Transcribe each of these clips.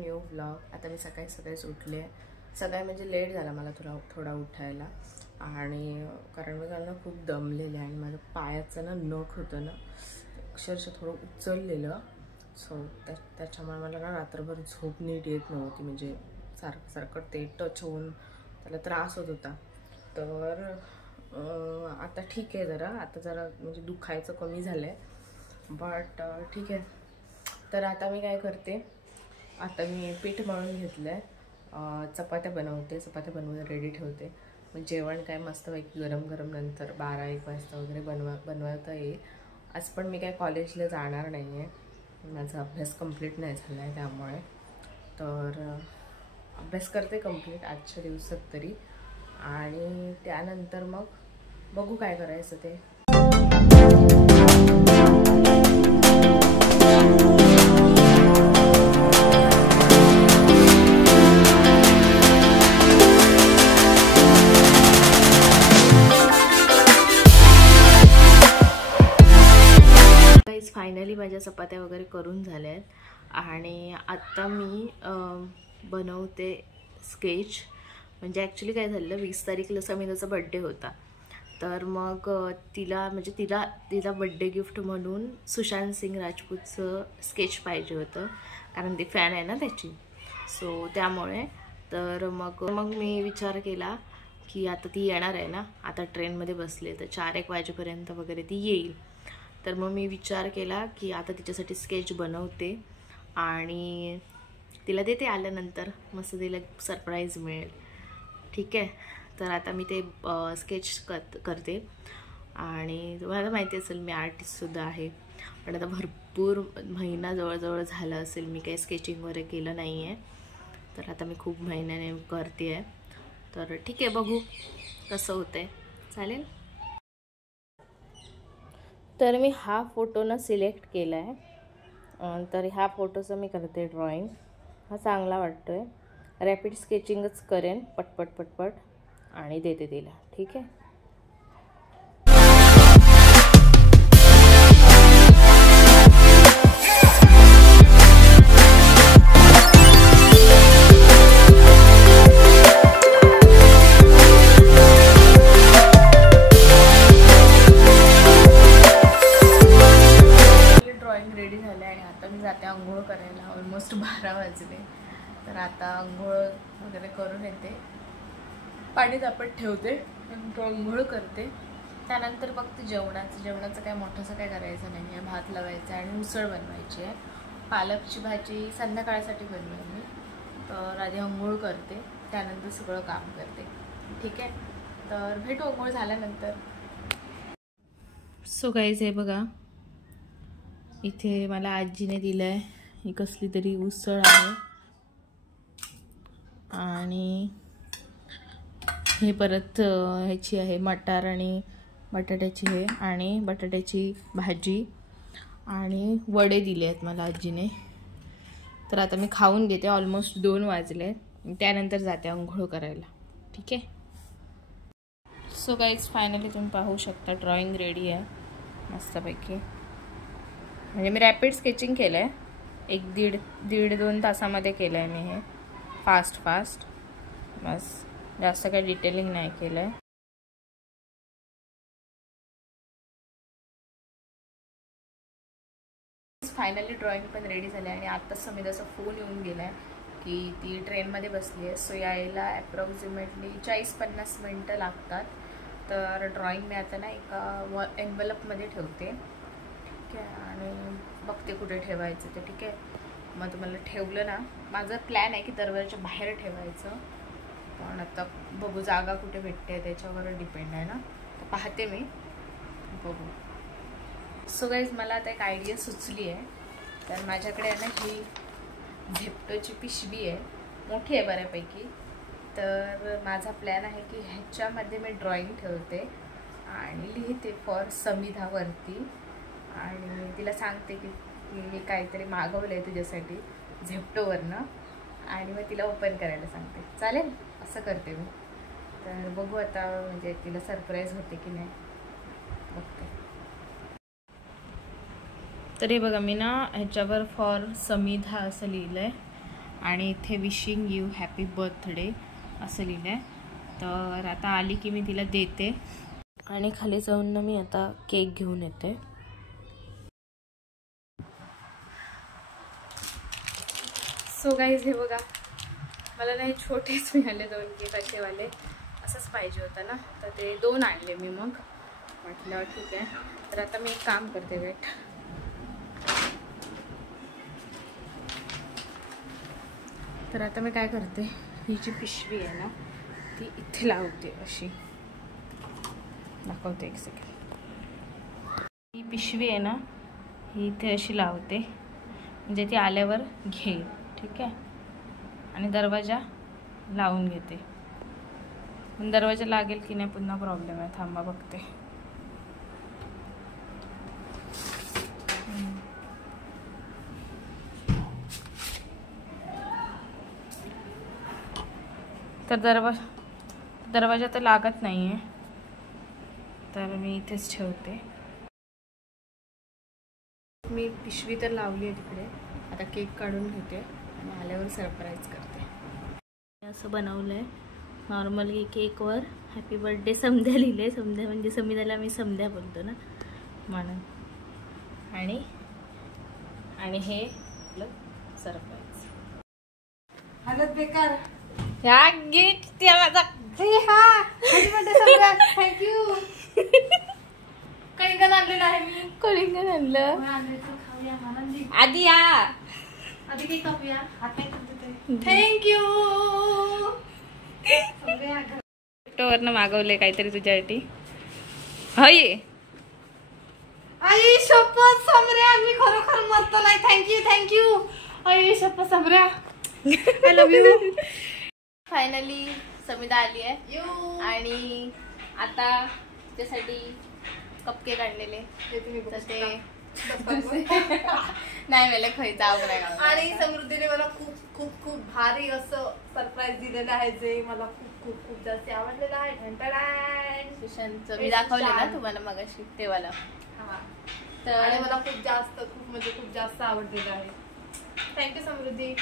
New vlog. आता मी सकाळीच उठले, सकाळी म्हणजे लेट झाला मला थोडा उठायला, आणि कारण मी काल ना खूप दमलेले आणि माझं पायाचं ना नख होतं ना अक्षरशः थोडं उचललेलं, सो त्याच्यामुळे मला ना रात्रभर झोप नीट येत नव्हती, म्हणजे सारखं ते टच होऊन त्याला त्रास होत होता। तर आता ठीक आहे, आता जरा म्हणजे दुखायचं कमी झालं आहे, बट ठीक आहे। तर आता मी काय करते, आता मी पीठ मळून घेतलं आहे, चपात्या बनवते, चपात्या बनवून रेडी ठेवते। मग जेवण काय मस्तपैकी गरम गरम नंतर 12-1 वाजता वगैरे बनवता येईल। आज पण मी काय कॉलेजला जाणार नाही आहे, माझा अभ्यास कंप्लीट नाही झाला आहे, त्यामुळे तर अभ्यास करते कंप्लीट आजच्या दिवसात तरी, आणि त्यानंतर मग बघू काय करायचं ते। फायनली माझ्या चपात्या वगैरे करून झाल्या आहेत, आणि आता मी बनवते स्केच। म्हणजे ॲक्च्युली काय झालं, 20 तारीखला समीनाचा बड्डे होता, तर मग तिला बड्डे गिफ्ट म्हणून सुशांत सिंग राजपूतचं स्केच पाहिजे होतं, कारण ती फॅन आहे ना त्याची, सो त्यामुळे तर मग मी विचार केला की आता ती येणार आहे ना, आता ट्रेनमध्ये बसले तर 4-1 वाजेपर्यंत वगैरे ती येईल, तर मग मी विचार केला की आता तिच्यासाठी स्केच बनवते आणि तिला देते, आल्यानंतर मस्त तिला सरप्राईज मिळेल, ठीक आहे। तर आता मी ते स्केच करते, आणि तुम्हाला माहिती असेल मी आर्टिस्टसुद्धा आहे, पण आता भरपूर महिना जवळजवळ झाला असेल मी काही स्केचिंग वगैरे केलं नाही आहे, तर आता मी खूप महिन्याने करते आहे, तर ठीक आहे, बघू कसं होतंय, चालेल। तर मी हा फोटो ना सिलेक्ट केला आहे, तर ह्या फोटोचं मी करते ड्रॉइंग, हा चांगला वाटतो आहे, रॅपिड स्केचिंगच करेन पटपट आणि देते तिला, ठीक आहे। अंघोळ करायला ऑलमोस्ट 12 वाजले, तर आता अंघोळ वगैरे करून येते, पाणी तापत ठेवते, नंतर अंघोळ करते, त्यानंतर बघते जेवणाचं काय मोठंसं काय करायचं नाही आहे, भात लावायचा आणि उसळ बनवायची आहे, पालकची भाजी संध्याकाळसाठी बनवेन मी, तर आधी अंघोळ करते, त्यानंतर सगळं काम करते, ठीक आहे। तर भेटू अंघोळ झाल्यानंतर। सो गाईज हे बघा, इथे मला आजीने दिलंय, ही कसली तरी उसळ आहे, आणि हे परत ह्याची आहे मटार आणि बटाट्याची आहे, आणि बटाट्याची भाजी, आणि वडे दिले आहेत मला आजीने, तर आता मी खाऊन घेते, ऑलमोस्ट 2 वाजले, त्यानंतर जाते अंघोळ करायला, ठीक आहे। सो गाईज फायनली तुम्ही पाहू शकता ड्रॉइंग रेडी आहे मस्तपैकी, म्हणजे मी रॅपिड स्केचिंग केलं आहे, 1-1.5-2 तासामध्ये केलं आहे मी, हे फास्ट बस, जास्त काही डिटेलिंग नाही केलं आहे। फायनली ड्रॉइंग पण रेडी झाली आहे, आणि आता समीदाचा फोन येऊन गेला आहे की ती ट्रेनमध्ये बसली आहे, सो यायला ॲप्रॉक्सिमेटली 40-50 मिनटं लागतात, तर ड्रॉइंग मी आता ना एका एन्व्हलपमध्ये ठेवते, ठीक आहे, आणि बघते कुठे ठेवायचं ते, ठीक आहे। मग तुम्हाला ठेवलं ना, माझा प्लॅन आहे की दरवाजाच्या बाहेर ठेवायचं, पण आता बघू जागा कुठे भेटते त्याच्यावर डिपेंड आहे ना, तर पाहते मी, बघू। सो गाईज मला आता एक आयडिया सुचली आहे, तर माझ्याकडे आहे ना ही झेप्टोची पिशवी आहे, मोठी आहे बऱ्यापैकी, तर माझा प्लॅन आहे की ह्याच्यामध्ये मी ड्रॉइंग ठेवते आणि लिहिते फॉर समिधावरती, आणि तिला सांगते की मी काहीतरी मागवलं आहे तुझ्यासाठी झेप्टोवरनं, आणि मग तिला ओपन करायला सांगते, चालेल, असं करते मी। तर बघू आता, म्हणजे तिला सरप्राईज होते की नाही, बघते। तर हे बघा, मी ना ह्याच्यावर फॉर समिधा असं लिहिलं आहे, आणि इथे विशिंग यू हॅपी बर्थडे असं लिहिलं आहे. तर आता आली की मी तिला देते आणि खाली जाऊन ना मी आता केक घेऊन येते. सो गाईज हे बघा, मला नाही छोटेच मिळाले 2 केक असेवाले, असंच पाहिजे होतं ना, तर ते 2 आणले मी. मग म्हटलं ठीक आहे. तर आता मी एक काम करते, वेट. तर आता मी काय करते, ही जी पिशवी आहे ना ती इथे लावते, अशी दाखवते, एक सेकंड. ही पिशवी आहे ना ही इथे अशी लावते, म्हणजे ती आल्यावर घेईल. ठीक आहे. आणि दरवाजा लावून घेते. पण दरवाजा लागेल की नाही पुन्हा प्रॉब्लेम आहे. थांबा बघते. तर दरवाजा तर लागत नाही आहे, तर मी इथेच ठेवते. मी पिशवी तर लावली आहे तिकडे. आता केक काढून घेते आणि आल्यावर सरप्राईज करते. असं बनवलं आहे नॉर्मली केकवर हॅपी बर्थडे समध्या लिहिले. समध्या म्हणजे समिधाला मी समध्या बोलतो ना, म्हणून. आणि हे आपलं सरप्राईज. हालत बेकार. या गिफ्ट त्या माझा थँक्यू. कलिंगड आणलेलं आहे मी. कलिंगड आणलं. आधी या, आधी काही कापूया. हात नाही. थँक्यू. वरनं मागवले काहीतरी तुझ्यासाठी. हय आई शपथ समऱ्या, मी खरोखर मरतो नाही. थँक्यू. आई शपथ समऱ्या, आय लव्ह यू. फायनली समिधा आली आहे आणि आता त्यासाठी कपकेक आणलेले. तर ते नाही मला खायचं आवड. आणि समृद्धीने मला खूप खूप खूप भारी असं सरप्राईज दिलेलं आहे, जे मला खूप खूप खूप जास्त आवडलेलं आहे. सुशांतचं मी दाखवलं ना तुम्हाला मगाशी, ते वाला. तर आणि मला खूप जास्त आवडलेलं आहे. थँक्यू समृद्धी.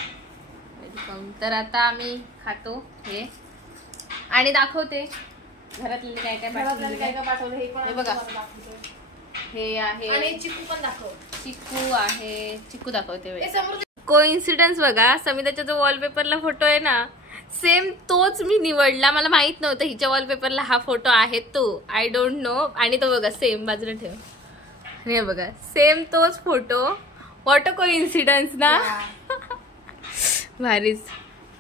तर आता आम्ही खातो हे आणि दाखवते घरातले काय काय पाठवलं. हे बघा, हे आहे. आणि चिकू पण दाखव. चिकू आहे. चिकू दाखवते. कोइन्सिडन्स बघा, समिधाच्या जो वॉलपेपरला फोटो आहे ना सेम तोच मी निवडला. मला माहित नव्हतं हिच्या वॉलपेपरला हा फोटो आहे तो. I don't know. आणि तो बघा सेम बाजूला ठेव. हे बघा सेम तोच फोटो. व्हॉट अ कोइन्सिडन्स ना. भारीच.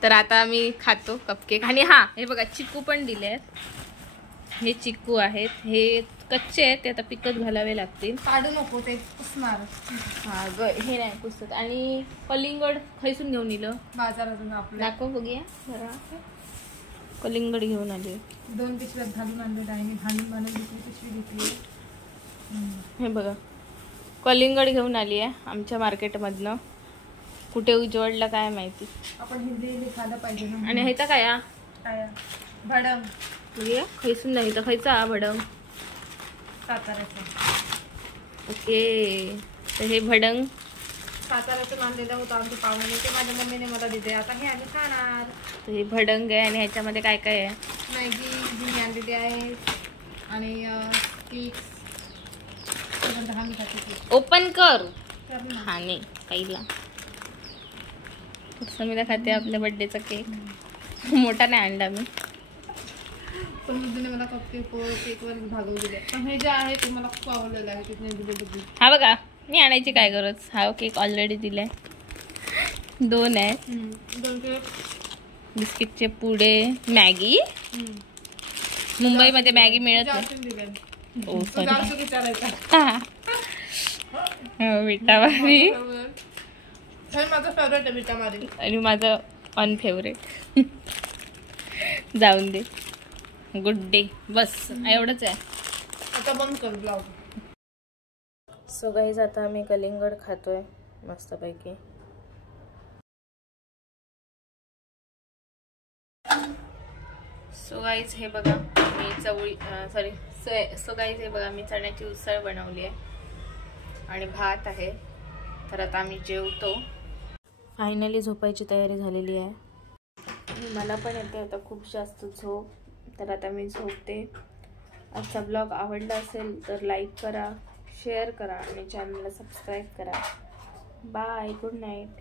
तर आता आम्ही खातो कपकेक. आणि हा हे बघा चिकू पण दिले आहेत. हे चिकू आहेत. हे कच्चे आहेत, ते आता पिकत घालावे लागतील. काढू नको, ते पुसणार. हा हे नाही पुसत. आणि कलिंगड खैसून घेऊन इलं बाजारातून आपलं. दाखव बघूया बरं. कलिंगड घेऊन आले. 2 पिशव्यात घालून आणलेलं आहे. घालून दुसरी पिशवी घेतली. हे बघा कलिंगड घेऊन आली आहे आमच्या मार्केटमधनं. कुठे उजवडलं काय माहिती. आपण हिंदी खायला पाहिजे ना. आणि ह्याचा काय भडंग खैसून नाही तर खायचा भडंग साताऱ्याचा. ओके. तर हे भडंग साताऱ्याचं आणलेलं होतं आमच्या पाहुणे, ते माझ्या मम्मीने मला दिले. आता हे आम्ही खाणार. तर हे भडंग आहे आणि ह्याच्यामध्ये काय काय आहे. मॅगी जी आणलेली आहे आणि केक्स. ओपन कर. हा नाही पहिला समिधा खाते आपल्या बर्थडेचा केक. मोठा नाही आणला मी. समृद्धीने मला केकवर भागवून दिले. पण हे जे आहे ते मला खूप आवडलेलं आहे. तिथे दिले. हा बघा मी आणायची काय गरज. हा केक ऑलरेडी दिलाय. 2 आहेत. 2 केक. बिस्किटचे पुडे. मॅगी. मुंबईमध्ये मॅगी मिळत नाही. ओ सॉरी. विटा मारी. माझं फेवरेट आहे विटा मारी. आणि माझं अनफेवरेट. जाऊन दे. Good day. बस एवढंच आहे. आता बंद कर ब्लॉग. सो गाईज आता आम्ही कलिंगड खातोय मस्तपैकी. सो गाईज हे बघा मी सो गाईज हे बघा मी चण्याची उसळ बनवली आहे आणि भात आहे. तर आता आम्ही जेवतो. फायनली झोपायची तयारी झालेली आहे आणि मला पण येते आता खूप जास्त झोप. तर आता मी झोपते. आजचा ब्लॉग आवडला असेल तर लाईक करा, शेअर करा आणि चॅनलला सबस्क्राईब करा. Bye, good night.